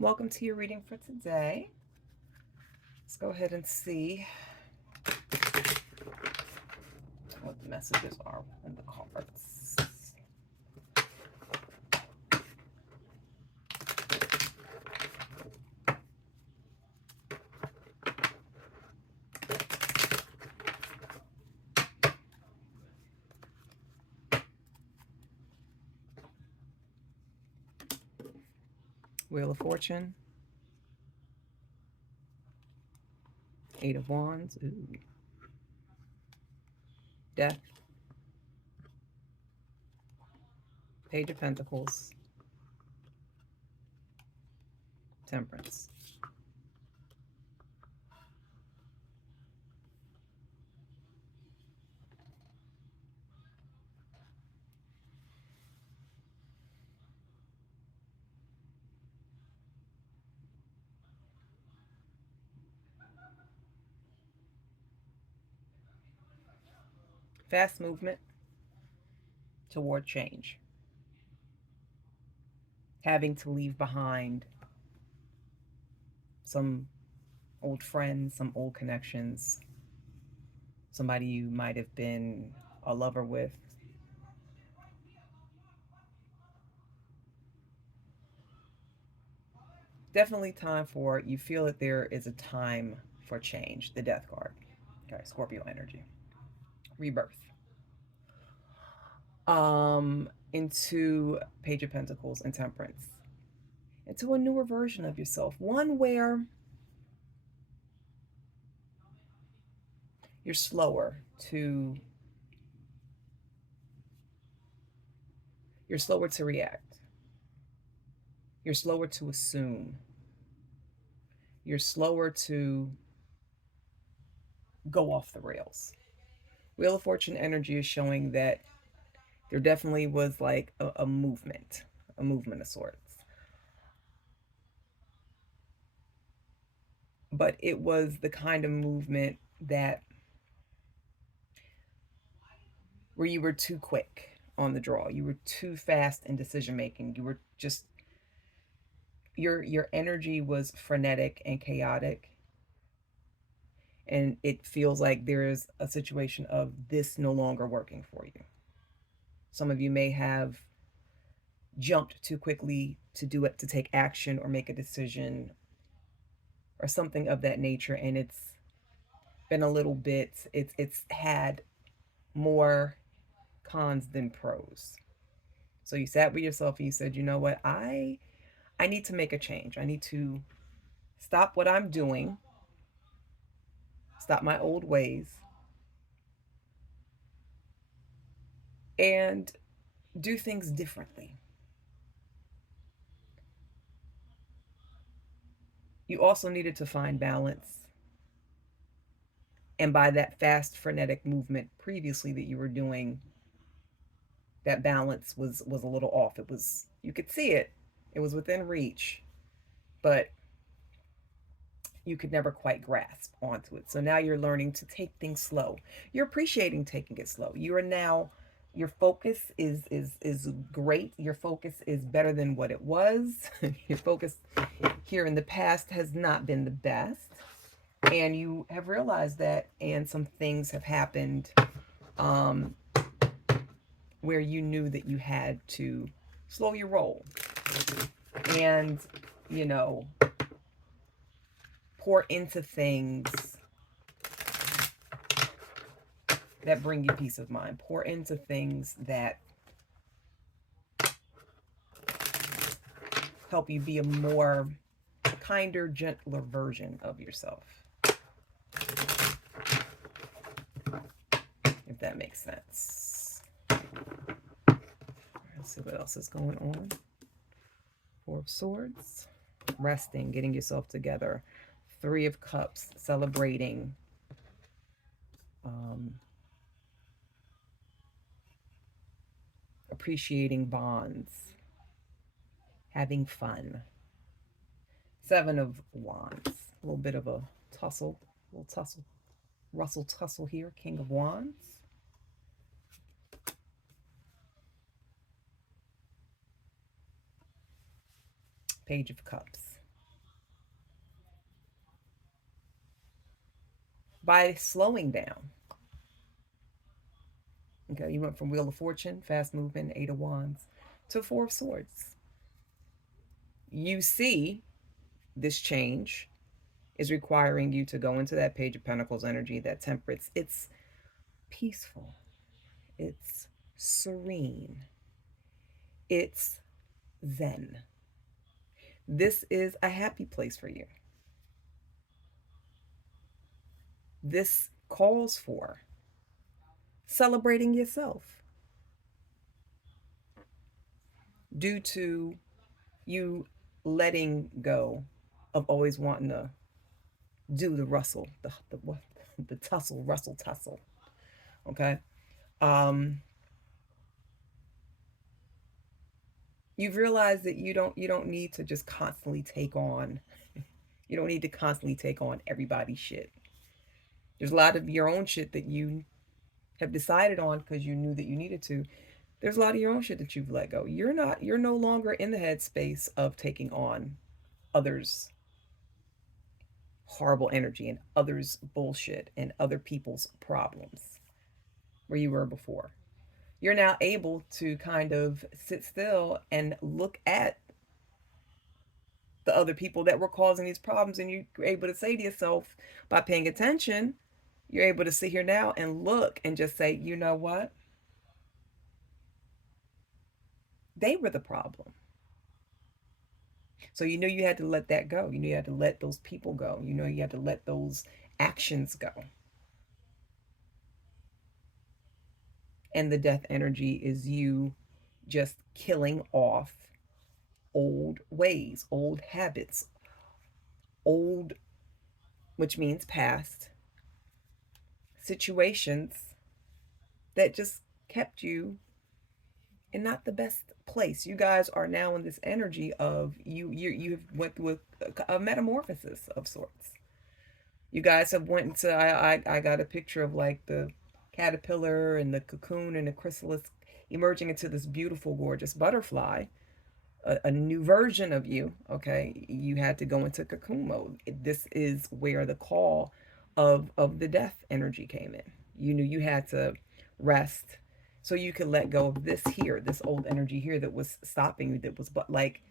Welcome to your reading for today. Let's go ahead and see what the messages are in the cards. Wheel of Fortune, Eight of Wands, ooh. Death, Page of Pentacles, Temperance. Fast movement toward change. Having to leave behind some old friends, some old connections, somebody you might have been a lover with. Definitely time for, you feel that there is a time for change. The Death card. Okay, Scorpio energy. Rebirth. Into Page of Pentacles and Temperance. Into a newer version of yourself. One where you're slower to react. You're slower to assume. You're slower to go off the rails. Wheel of Fortune energy is showing that there definitely was like a movement of sorts. But it was the kind of movement that where you were too quick on the draw. You were too fast in decision making. You were just your energy was frenetic and chaotic. And it feels like there is a situation of this no longer working for you. Some of you may have jumped too quickly to do it, to take action or make a decision or something of that nature, and it's been a little bit, it's had more cons than pros. So you sat with yourself and you said, you know what, I need to make a change. I need to stop what I'm doing, stop my old ways, and do things differently. You also needed to find balance. And by that fast, frenetic movement previously that you were doing, that balance was a little off. It was, you could see it. It was within reach, but you could never quite grasp onto it. So now you're learning to take things slow. You're appreciating taking it slow. You are now, your focus is great. Your focus is better than what it was. Your focus here in the past has not been the best. And you have realized that, and some things have happened where you knew that you had to slow your roll and, you know, pour into things that bring you peace of mind. Pour into things that help you be a more kinder, gentler version of yourself. If that makes sense. Let's see what else is going on. Four of Swords. Resting, getting yourself together. Three of Cups, celebrating. Appreciating bonds. Having fun. Seven of Wands. A little bit of a tussle. A little tussle. Russell tussle here. King of Wands. Page of Cups. by slowing down. Okay, you went from Wheel of Fortune, fast movement, Eight of Wands, to Four of Swords. You see this change is requiring you to go into that Page of Pentacles energy, that temperance. It's peaceful. It's serene. It's zen. This is a happy place for you. This calls for celebrating yourself due to you letting go of always wanting to do the rustle, the tussle, rustle, tussle. Okay. Um, you've realized that you don't need to just constantly take on. You don't need to constantly take on everybody's shit. There's a lot of your own shit that you have decided on because you knew that you needed to. There's a lot of your own shit that you've let go. You're no longer in the headspace of taking on others' horrible energy and others' bullshit and other people's problems where you were before. You're now able to kind of sit still and look at the other people that were causing these problems, and you're able to say to yourself, by paying attention, you're able to sit here now and look and just say, you know what? They were the problem. So you know you had to let that go. You know you had to let those people go. You know you had to let those actions go. And the death energy is you just killing off old ways, old habits, old, which means past, situations that just kept you in not the best place. You guys are now in this energy of you have went through a metamorphosis of sorts. You guys have went into I got a picture of like the caterpillar and the cocoon and the chrysalis emerging into this beautiful, gorgeous butterfly, a new version of you. Okay, you had to go into cocoon mode. This is where the call of the death energy came in. You knew you had to rest so you could let go of this here, this old energy here that was stopping you, that was but like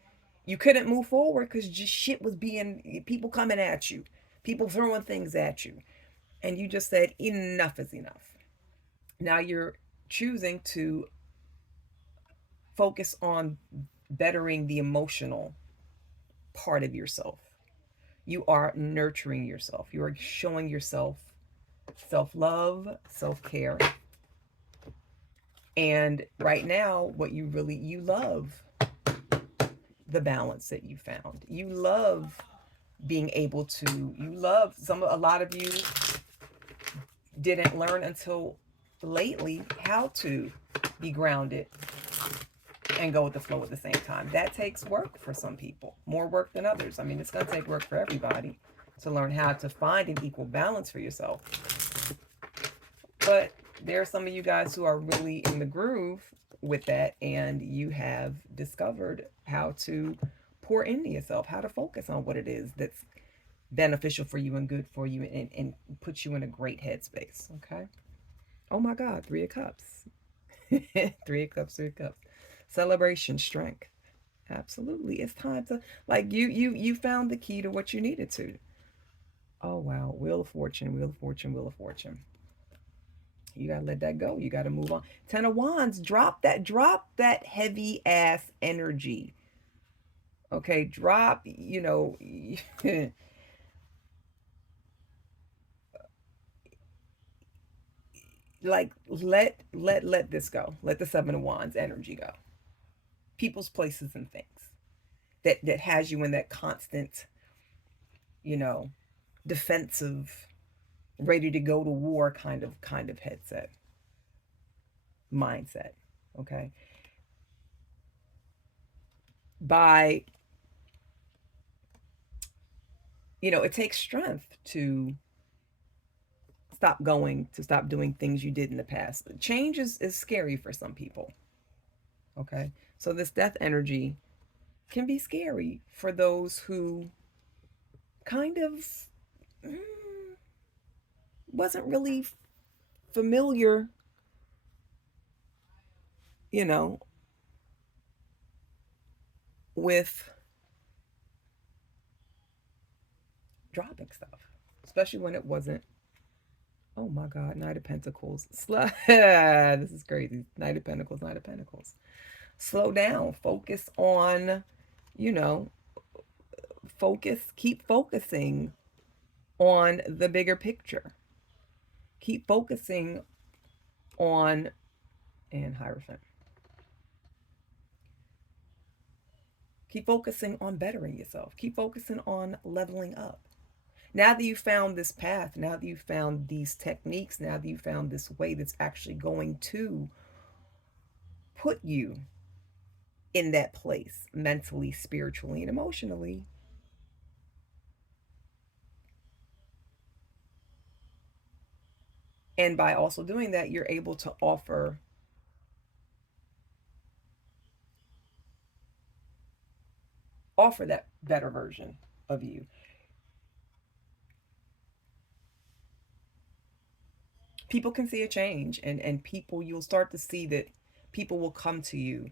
you couldn't move forward because just shit was being, people coming at you, people throwing things at you, and you just said enough is enough. Now you're choosing to focus on bettering the emotional part of yourself. You are nurturing yourself. You are showing yourself self-love, self-care. And right now, what you love the balance that you found. You love being able to, a lot of you didn't learn until lately how to be grounded and go with the flow at the same time. That takes work for some people, more work than others. I mean, it's going to take work for everybody to learn how to find an equal balance for yourself. But there are some of you guys who are really in the groove with that, and you have discovered how to pour into yourself, how to focus on what it is that's beneficial for you and good for you, and put you in a great headspace. Okay. Oh my God, Three of Cups. Three of Cups, Three of Cups. Celebration, strength. Absolutely. It's time to, like, you found the key to what you needed to. Oh wow. Wheel of Fortune, Wheel of Fortune, Wheel of Fortune. You gotta let that go. You gotta move on. Ten of Wands, drop that heavy ass energy. Okay, drop, like let this go. Let the Seven of Wands energy go. People's, places, and things that has you in that constant, defensive, ready to go to war kind of headset, mindset. Okay. By, it takes strength to stop doing things you did in the past. Change is scary for some people. Okay. So this death energy can be scary for those who kind of wasn't really familiar, you know, with dropping stuff, especially when it wasn't. Oh my God, Knight of Pentacles. This is crazy. Knight of Pentacles, Knight of Pentacles. Slow down. Focus on, you know, keep focusing on the bigger picture. Keep focusing on, and Hierophant. Keep focusing on bettering yourself. Keep focusing on leveling up. Now that you found this path, now that you found these techniques, now that you found this way that's actually going to put you in that place mentally, spiritually, and emotionally, and by also doing that, you're able to offer that better version of you. People can see a change, and people, you'll start to see that people will come to you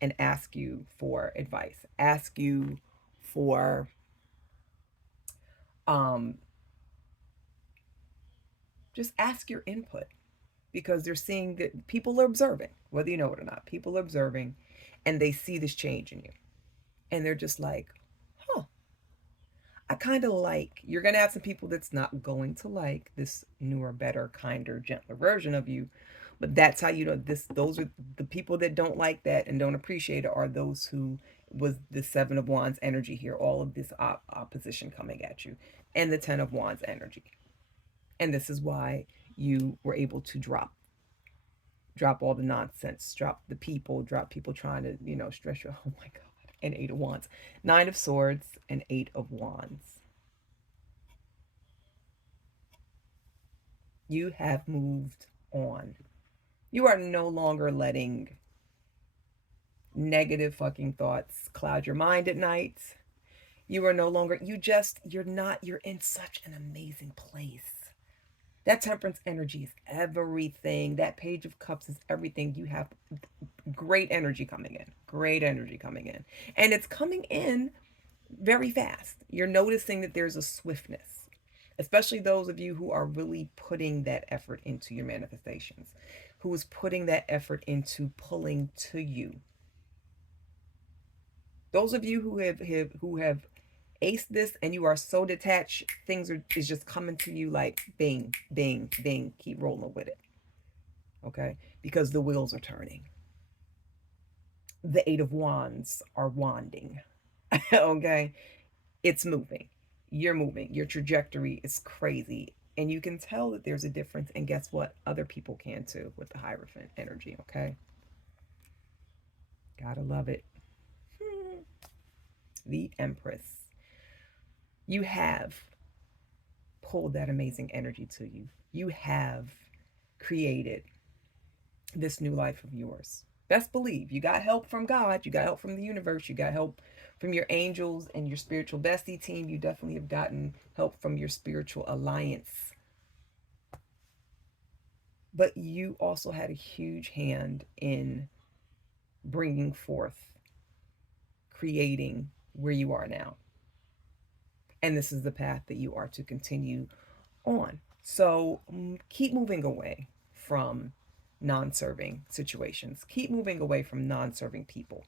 and ask you for advice, ask you for um just ask your input, because they're seeing that people are observing, whether you know it or not. People are observing, and they see this change in you, and they're just like, huh, I kind of like. You're going to have some people that's not going to like this newer, better, kinder, gentler version of you. But that's how you know this. Those are the people that don't like that and don't appreciate it, are those who was the Seven of Wands energy here, all of this opposition coming at you, and the Ten of Wands energy. And this is why you were able to drop all the nonsense, drop the people, drop people trying to, stress you. Oh my God. And Eight of Wands, Nine of Swords, and Eight of Wands. You have moved on. You are no longer letting negative fucking thoughts cloud your mind at night. You are no longer, you're in such an amazing place. That Temperance energy is everything. That Page of Cups is everything. You have great energy coming in. Great energy coming in. And it's coming in very fast. You're noticing that there's a swiftness, especially those of you who are really putting that effort into your manifestations, who is putting that effort into pulling to you. Those of you who have aced this and you are so detached, is just coming to you like bing, bing, bing. Keep rolling with it. Okay? Because the wheels are turning. The Eight of Wands are wanding. Okay? It's moving. You're moving. Your trajectory is crazy. And you can tell that there's a difference. And guess what? Other people can too with the Hierophant energy. Okay? Gotta love it. The Empress. You have pulled that amazing energy to you. You have created this new life of yours. Best believe you got help from God, you got help from the universe, you got help from your angels and your spiritual bestie team. You definitely have gotten help from your spiritual alliance. But you also had a huge hand in bringing forth, creating where you are now. And this is the path that you are to continue on. So keep moving away from non-serving situations. Keep moving away from non-serving people.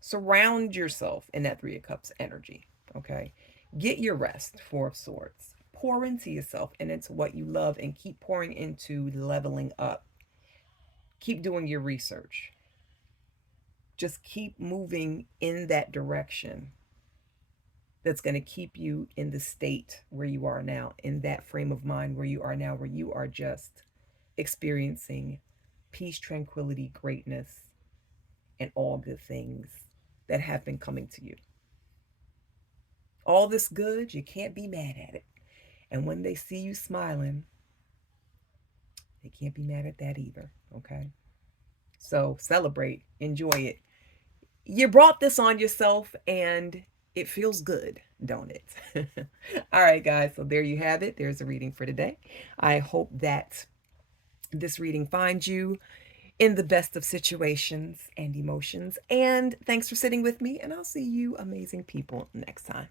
Surround yourself in that Three of Cups energy. Okay. Get your rest, Four of Swords. Pour into yourself and into what you love, and keep pouring into leveling up. Keep doing your research. Just keep moving in that direction that's going to keep you in the state where you are now, in that frame of mind where you are now, where you are just experiencing peace, tranquility, greatness, and all good things that have been coming to you. All this good, you can't be mad at it. And when they see you smiling, they can't be mad at that either. Okay? So celebrate, enjoy it. You brought this on yourself, and It feels good, don't it? All right, guys. So there you have it. There's a reading for today. I hope that this reading finds you in the best of situations and emotions. And thanks for sitting with me. And I'll see you amazing people next time.